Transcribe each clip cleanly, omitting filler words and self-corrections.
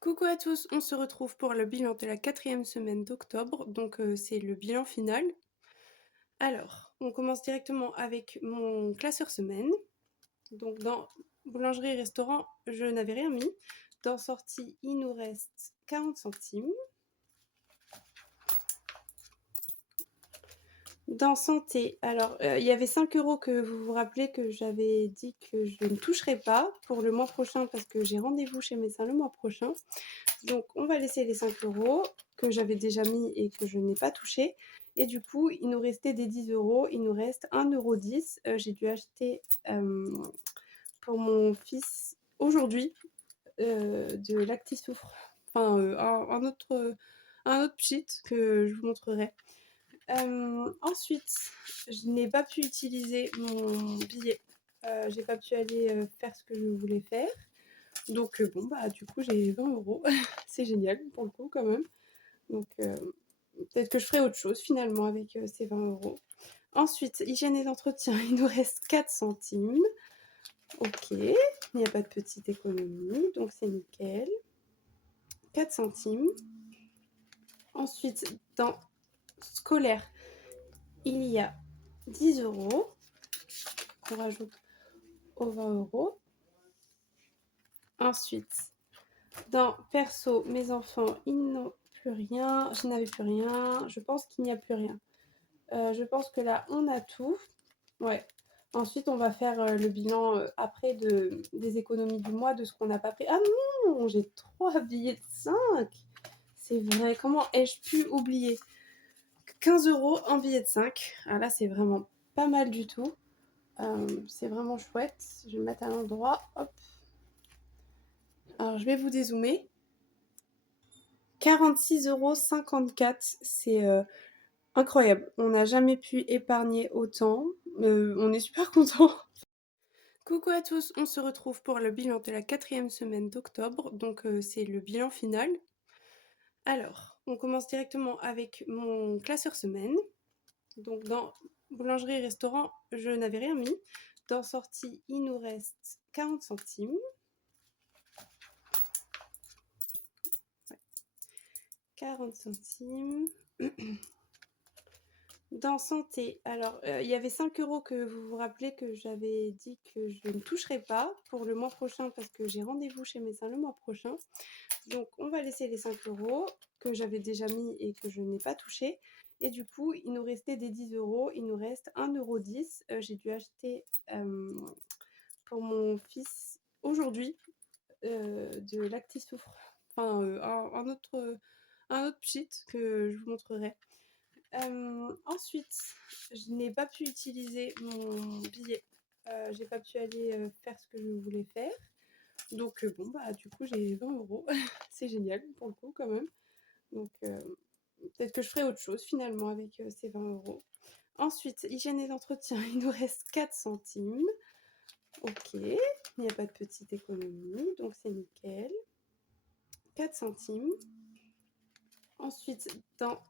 Coucou à tous, on se retrouve pour le bilan de la 4e semaine d'octobre, donc c'est le bilan final. Alors, on commence directement avec mon classeur semaine. Donc dans boulangerie et restaurant, je n'avais rien mis. Dans sortie, il nous reste 40 centimes. Dans santé, alors il y avait 5 € que vous vous rappelez que j'avais dit que je ne toucherais pas pour le mois prochain parce que j'ai rendez-vous chez médecin le mois prochain. Donc on va laisser les 5 € que j'avais déjà mis et que je n'ai pas touché. Et du coup, il nous restait des 10 €, il nous reste 1,10 €. J'ai dû acheter pour mon fils aujourd'hui de Lactisoufre, enfin un autre pchit que je vous montrerai. Ensuite, je n'ai pas pu utiliser mon billet. J'ai pas pu aller faire ce que je voulais faire. Donc bon, bah du coup, j'ai 20 €. C'est génial pour le coup quand même. Donc peut-être que je ferai autre chose finalement avec ces 20 €. Ensuite, hygiène et d'entretien, il nous reste 4 centimes. Ok, il n'y a pas de petite économie, donc c'est nickel. 4 centimes. Ensuite, dans scolaire, il y a 10 € qu'on rajoute aux 20 €. Ensuite, dans perso, mes enfants, ils n'ont plus rien. Je n'avais plus rien. Je pense qu'il n'y a plus rien. Je pense que là, on a tout. Ouais. Ensuite, on va faire le bilan après des économies du mois, de ce qu'on n'a pas pris. Ah non, j'ai 3 billets de 5. C'est vrai, comment ai-je pu oublier? 15 € un billet de 5. Ah là, c'est vraiment pas mal du tout. C'est vraiment chouette. Je vais me mettre à l'endroit. Hop. Alors, je vais vous dézoomer. 46,54 €, c'est incroyable. On n'a jamais pu épargner autant. On est super contents. Coucou à tous, on se retrouve pour le bilan de la 4e semaine d'octobre, donc c'est le bilan final. Alors, on commence directement avec mon classeur semaine. Donc dans boulangerie et restaurant, je n'avais rien mis. Dans sortie, il nous reste 40 centimes. Ouais. 40 centimes. Dans santé, alors il y avait 5 € que vous vous rappelez que j'avais dit que je ne toucherais pas pour le mois prochain parce que j'ai rendez-vous chez médecin le mois prochain. Donc on va laisser les 5 € que j'avais déjà mis et que je n'ai pas touché. Et du coup, il nous restait des 10 €, il nous reste 1,10 €. J'ai dû acheter pour mon fils aujourd'hui de Lactisoufre, enfin un autre pchit que je vous montrerai. Ensuite, je n'ai pas pu utiliser mon billet. J'ai pas pu aller faire ce que je voulais faire. Donc bon, bah du coup, j'ai 20 €. C'est génial pour le coup quand même. Donc peut-être que je ferai autre chose finalement avec ces 20 €. Ensuite, hygiène et d'entretien, il nous reste 4 centimes. Ok, il n'y a pas de petite économie, donc c'est nickel. 4 centimes. Ensuite, dans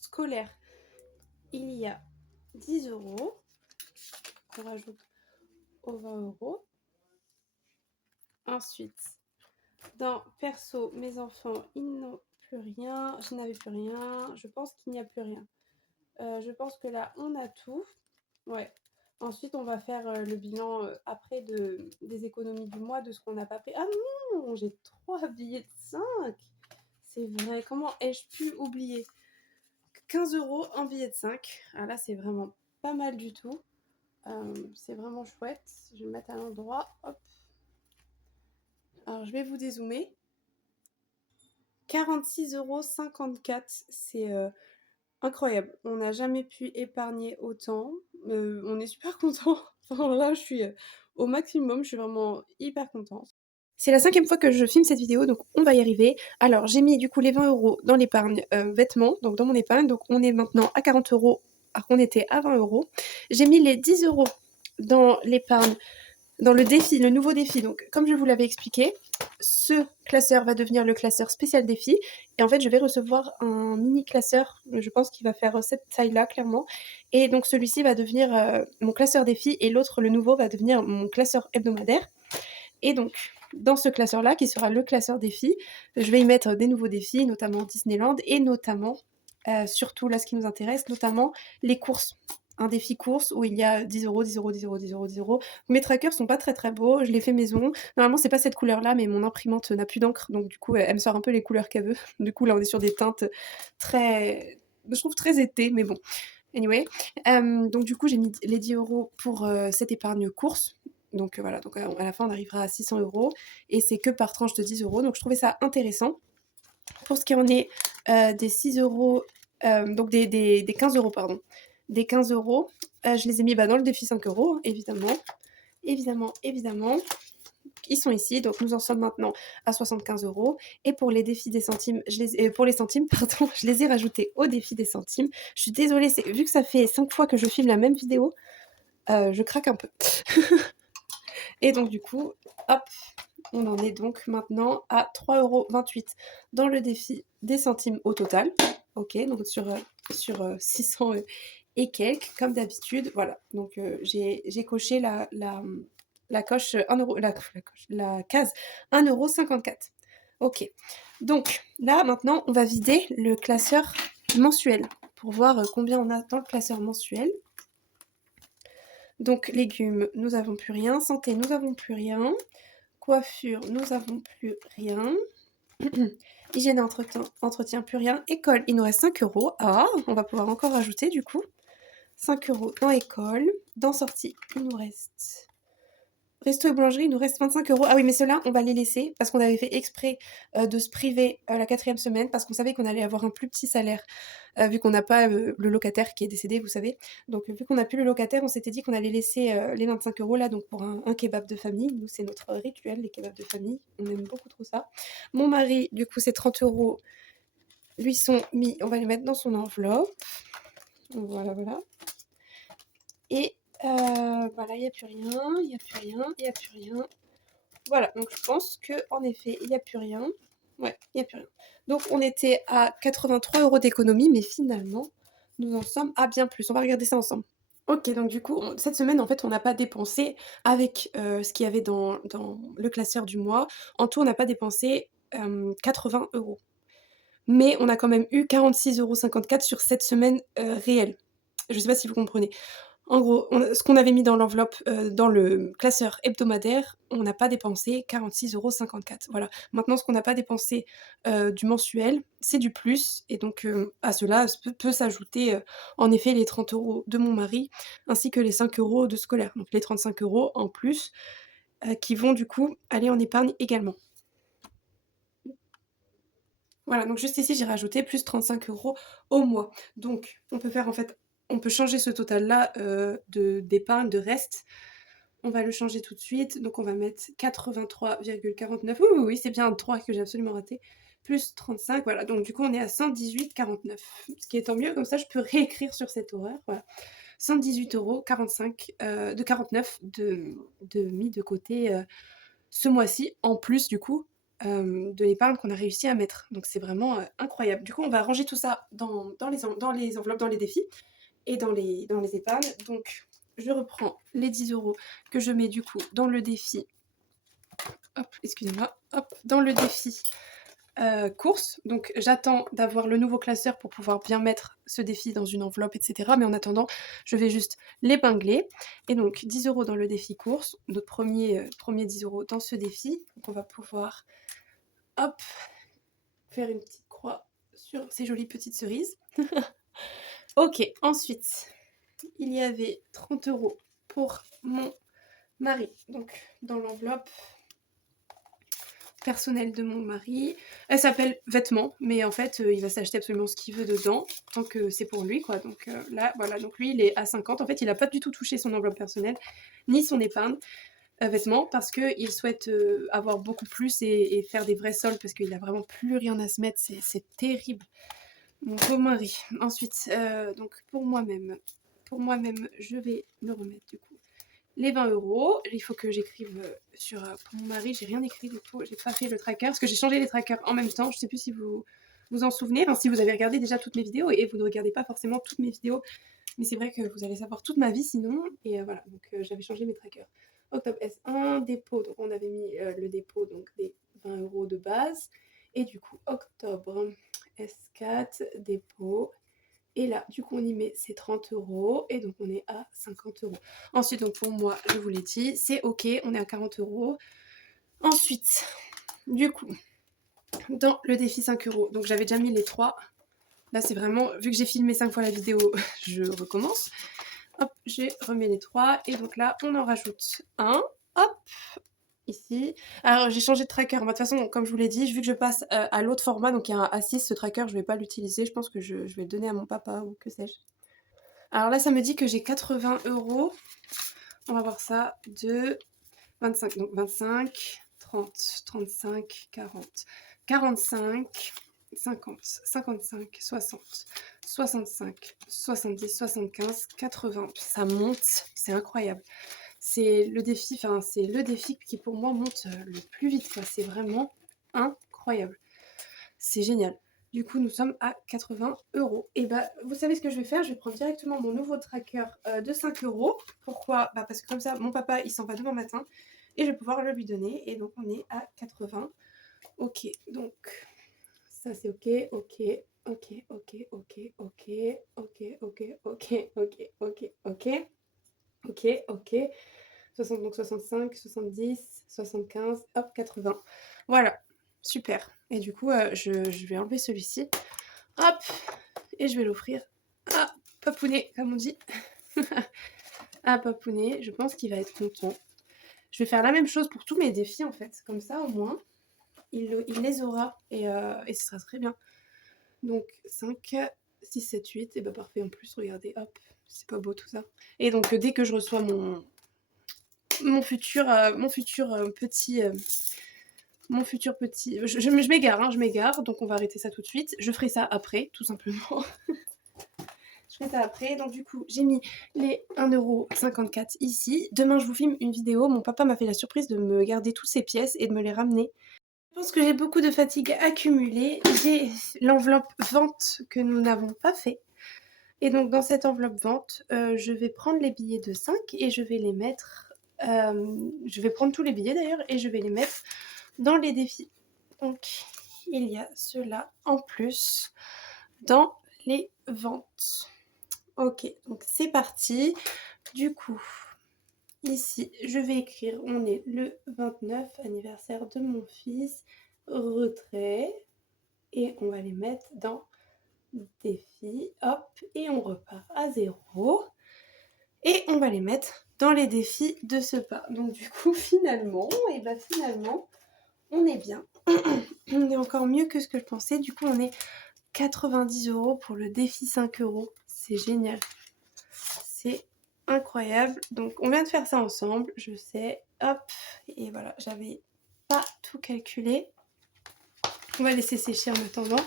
scolaire, il y a 10 € qu'on rajoute aux 20 €. Ensuite, dans perso, mes enfants, ils n'ont plus rien. Je n'avais plus rien. Je pense qu'il n'y a plus rien. Je pense que là, on a tout. Ouais. Ensuite, on va faire le bilan après des économies du mois, de ce qu'on n'a pas pris. Ah non, j'ai 3 billets de 5. C'est vrai, comment ai-je pu oublier? 15 € un billet de 5. Ah là, c'est vraiment pas mal du tout. C'est vraiment chouette. Je vais me mettre à l'endroit. Hop. Alors, je vais vous dézoomer. 46,54 €, c'est incroyable. On n'a jamais pu épargner autant. On est super contents. Enfin, là, je suis au maximum. Je suis vraiment hyper contente. C'est la 5e fois que je filme cette vidéo, donc on va y arriver. Alors, j'ai mis du coup les 20 € dans l'épargne vêtements, donc dans mon épargne. Donc, on est maintenant à 40 €, alors qu'on était à 20 €. J'ai mis les 10 € dans l'épargne, dans le défi, le nouveau défi. Donc, comme je vous l'avais expliqué, ce classeur va devenir le classeur spécial défi. Et en fait, je vais recevoir un mini classeur. Je pense qu'il va faire cette taille-là, clairement. Et donc, celui-ci va devenir mon classeur défi. Et l'autre, le nouveau, va devenir mon classeur hebdomadaire. Et donc, dans ce classeur-là, qui sera le classeur défis, je vais y mettre des nouveaux défis, notamment Disneyland, et notamment, surtout là ce qui nous intéresse, notamment les courses. Un défi course où il y a 10 euros, 10 euros, 10 euros, 10 euros, 10 euros. Mes trackers sont pas très très beaux, je les fais maison. Normalement c'est pas cette couleur-là, mais mon imprimante n'a plus d'encre, donc du coup elle me sort un peu les couleurs qu'elle veut. Du coup là on est sur des teintes très... je trouve très été, mais bon. Anyway, donc du coup j'ai mis les 10 euros pour cette épargne course. Donc voilà, donc à la fin on arrivera à 600 euros et c'est que par tranche de 10 euros. Donc je trouvais ça intéressant. Pour ce qui en est des 6 euros, donc des 15 euros, pardon. Des 15 euros, je les ai mis dans le défi 5 euros, évidemment. Évidemment. Ils sont ici, donc nous en sommes maintenant à 75 euros. Et pour les défis des centimes, pour les centimes, pardon, je les ai rajoutés au défi des centimes. Je suis désolée, vu que ça fait 5 fois que je filme la même vidéo, je craque un peu. Et donc du coup, hop, on en est donc maintenant à 3,28 € dans le défi des centimes au total. Ok, donc sur 600 et quelques, comme d'habitude. Voilà, donc j'ai coché la coche 1 euro, la case 1,54 €. Ok, donc là maintenant on va vider le classeur mensuel pour voir combien on a dans le classeur mensuel. Donc légumes, nous n'avons plus rien. Santé, nous n'avons plus rien. Coiffure, nous n'avons plus rien. Hygiène et entretien, plus rien. École, il nous reste 5 euros. Ah, on va pouvoir encore rajouter du coup. 5 euros dans école. Dans sortie, il nous reste... Resto et boulangerie, il nous reste 25 euros. Ah oui, mais ceux-là, on va les laisser parce qu'on avait fait exprès de se priver la 4e semaine parce qu'on savait qu'on allait avoir un plus petit salaire vu qu'on n'a pas le locataire qui est décédé, vous savez. Donc vu qu'on n'a plus le locataire, on s'était dit qu'on allait laisser les 25 euros là donc pour un kebab de famille. Nous, c'est notre rituel, les kebabs de famille. On aime beaucoup trop ça. Mon mari, du coup, c'est 30 euros. Lui sont mis, on va les mettre dans son enveloppe. Voilà. Et voilà, il n'y a plus rien. Voilà, donc je pense qu'en effet, il n'y a plus rien. Ouais, il n'y a plus rien. Donc on était à 83 euros d'économie, mais finalement, nous en sommes à bien plus. On va regarder ça ensemble. Ok, donc du coup, cette semaine, en fait, on n'a pas dépensé avec ce qu'il y avait dans le classeur du mois. En tout, on n'a pas dépensé 80 euros. Mais on a quand même eu 46,54 € sur cette semaine réelle. Je ne sais pas si vous comprenez. En gros, ce qu'on avait mis dans l'enveloppe, dans le classeur hebdomadaire, on n'a pas dépensé 46,54 €. Voilà. Maintenant, ce qu'on n'a pas dépensé du mensuel, c'est du plus. Et donc, à cela peut s'ajouter, en effet, les 30 euros de mon mari, ainsi que les 5 euros de scolaire. Donc, les 35 euros en plus, qui vont du coup aller en épargne également. Voilà, donc juste ici, j'ai rajouté plus 35 euros au mois. Donc, on peut faire en fait, on peut changer ce total-là d'épargne, de reste. On va le changer tout de suite. Donc, on va mettre 83,49. Oui, c'est bien un 3 que j'ai absolument raté. Plus 35, voilà. Donc, du coup, on est à 118,49. Ce qui est tant mieux, comme ça, je peux réécrire sur cet horaire. Voilà. 118,45 € de 49 de mis de côté ce mois-ci, en plus, du coup, de l'épargne qu'on a réussi à mettre. Donc c'est vraiment incroyable. Du coup, on va ranger tout ça dans les enveloppes, dans les défis et dans les épargnes. Donc je reprends les 10 euros que je mets du coup dans le défi. Hop, excusez-moi. Hop, dans le défi course. Donc j'attends d'avoir le nouveau classeur pour pouvoir bien mettre ce défi dans une enveloppe, etc. Mais en attendant, je vais juste l'épingler. Et donc 10 euros dans le défi course, notre premier 10 euros dans ce défi. Donc on va pouvoir, hop, faire une petite croix sur ces jolies petites cerises. Ok, ensuite, il y avait 30 euros pour mon mari. Donc dans l'enveloppe personnelle de mon mari. Elle s'appelle vêtements, mais en fait, il va s'acheter absolument ce qu'il veut dedans, tant que c'est pour lui, quoi. Donc là, voilà, donc lui, il est à 50. En fait, il n'a pas du tout touché son enveloppe personnelle, ni son épargne vêtements, parce qu'il souhaite avoir beaucoup plus et faire des vrais soldes, parce qu'il n'a vraiment plus rien à se mettre. C'est terrible. Mon beau mari. Ensuite, donc pour moi-même, je vais me remettre du coup les 20 euros. Il faut que j'écrive pour mon mari, j'ai rien écrit du tout, j'ai pas fait le tracker, parce que j'ai changé les trackers en même temps. Je sais plus si vous vous en souvenez, enfin, si vous avez regardé déjà toutes mes vidéos, et vous ne regardez pas forcément toutes mes vidéos, mais c'est vrai que vous allez savoir toute ma vie sinon, et voilà, donc j'avais changé mes trackers. octobre S1, dépôt, donc on avait mis le dépôt, donc des 20 € de base. Et du coup, octobre S4, dépôt. Et là, du coup, on y met ses 30 € et donc on est à 50 €. Ensuite, donc pour moi, je vous l'ai dit, c'est OK, on est à 40 €. Ensuite, du coup, dans le défi 5 €, donc j'avais déjà mis les 3. Là, c'est vraiment, vu que j'ai filmé 5 fois la vidéo, je recommence. Hop, j'ai remis les 3 et donc là, on en rajoute un. Hop, ici. Alors, j'ai changé de tracker. Moi, de toute façon, comme je vous l'ai dit, vu que je passe à l'autre format, donc il y a un A6, ce tracker, je vais pas l'utiliser. Je pense que je vais le donner à mon papa ou que sais-je. Alors là, ça me dit que j'ai 80 €. On va voir ça. De 25. Donc 25, 30, 35, 40, 45, 50, 55, 60, 65, 70, 75, 80. Ça monte. C'est incroyable. C'est le défi, enfin, c'est le défi qui pour moi monte le plus vite, quoi. C'est vraiment incroyable. C'est génial. Du coup, nous sommes à 80 €. Et bah, vous savez ce que je vais faire? Je vais prendre directement mon nouveau tracker de 5 €. Pourquoi? Bah, parce que comme ça, mon papa, il s'en va demain matin et je vais pouvoir le lui donner. Et donc, on est à 80. Ok, donc, ça c'est ok, ok, ok, ok, ok, ok, ok, ok, ok, ok, ok, ok, ok, ok. 60, donc 65, 70, 75, hop, 80. Voilà, super. Et du coup, je vais enlever celui-ci. Hop, et je vais l'offrir à Papounet, comme on dit. À Papounet, je pense qu'il va être content. Je vais faire la même chose pour tous mes défis, en fait. Comme ça, au moins, il les aura. Et ce sera très bien. Donc, 5, 6, 7, 8. Et bah parfait, en plus, regardez, hop. C'est pas beau tout ça. Et donc, dès que je reçois mon futur petit... mon futur petit... Je m'égare, hein, je m'égare. Donc, on va arrêter ça tout de suite. Je ferai ça après, tout simplement. Je ferai ça après. Donc, du coup, j'ai mis les 1,54 € ici. Demain, je vous filme une vidéo. Mon papa m'a fait la surprise de me garder toutes ces pièces et de me les ramener. Je pense que j'ai beaucoup de fatigue accumulée. J'ai l'enveloppe vente que nous n'avons pas fait. Et donc, dans cette enveloppe vente, je vais prendre les billets de 5 et je vais les mettre... je vais prendre tous les billets d'ailleurs et je vais les mettre dans les défis. Donc, il y a cela en plus dans les ventes. Ok, donc c'est parti. Du coup, ici, je vais écrire, on est le 29, anniversaire de mon fils, retrait, et on va les mettre dans défis, hop, et on repart à 0. Et on va les mettre dans les défis de ce pas. Donc du coup, finalement, on est bien. On est encore mieux que ce que je pensais. Du coup, on est 90 € pour le défi 5 €. C'est génial. C'est incroyable. Donc, on vient de faire ça ensemble, je sais. Hop, et voilà, j'avais pas tout calculé. On va laisser sécher en attendant.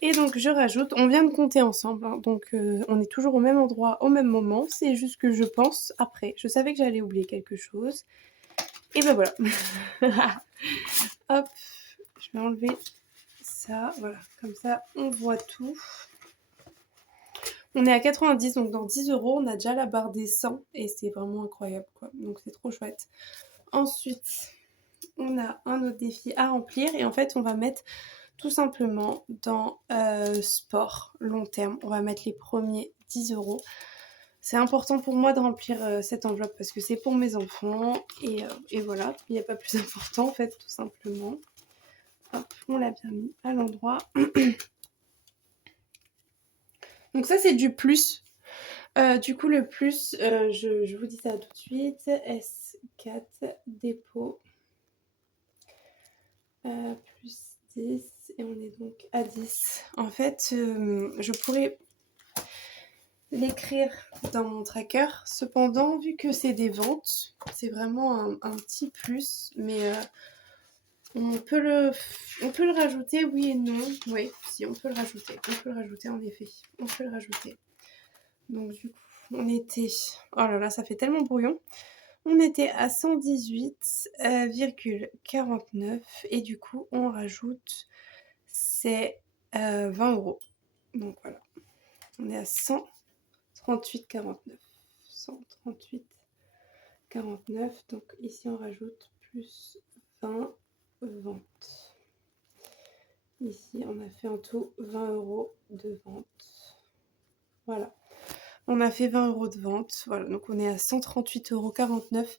Et donc, je rajoute, on vient de compter ensemble, hein, donc on est toujours au même endroit, au même moment. C'est juste que je pense après. Je savais que j'allais oublier quelque chose. Et ben voilà. Hop, je vais enlever ça. Voilà, comme ça, on voit tout. On est à 90, donc dans 10 €, on a déjà la barre des 100 et c'est vraiment incroyable, quoi. Donc c'est trop chouette. Ensuite, on a un autre défi à remplir et en fait, on va mettre tout simplement dans sport long terme. On va mettre les premiers 10 €. C'est important pour moi de remplir cette enveloppe parce que c'est pour mes enfants et voilà, il n'y a pas plus important en fait, tout simplement. Hop, on l'a bien mis à l'endroit. Donc ça, c'est du plus. Du coup, le plus, je vous dis ça tout de suite. S4, dépôt. Plus 10. Et on est donc à 10. En fait, je pourrais l'écrire dans mon tracker. Cependant, vu que c'est des ventes, c'est vraiment un petit plus. Mais on peut le rajouter, oui et non. Oui, si, on peut le rajouter. On peut le rajouter, en effet. On peut le rajouter. Donc du coup, on était... Oh là là, ça fait tellement brouillon. On était à 118,49 et du coup, on rajoute ces 20 €. Donc voilà, on est à 138,49. 138,49. 49, donc ici on rajoute plus 20 ventes. Ici on a fait en tout 20 € de vente. Voilà, on a fait 20 € de vente, voilà, donc on est à 138,49 €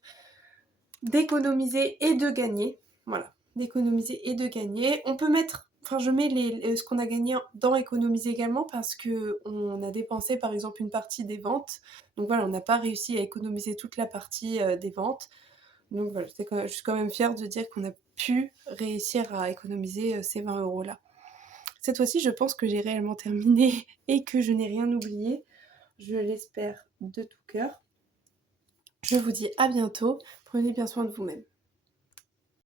d'économiser et de gagner. Voilà, d'économiser et de gagner. On peut mettre, enfin je mets ce qu'on a gagné dans économiser également parce que on a dépensé par exemple une partie des ventes. Donc voilà, on n'a pas réussi à économiser toute la partie des ventes. Donc voilà, je suis quand même fière de dire qu'on a pu réussir à économiser ces 20 € là. Cette fois-ci, je pense que j'ai réellement terminé et que je n'ai rien oublié. Je l'espère de tout cœur. Je vous dis à bientôt. Prenez bien soin de vous-même.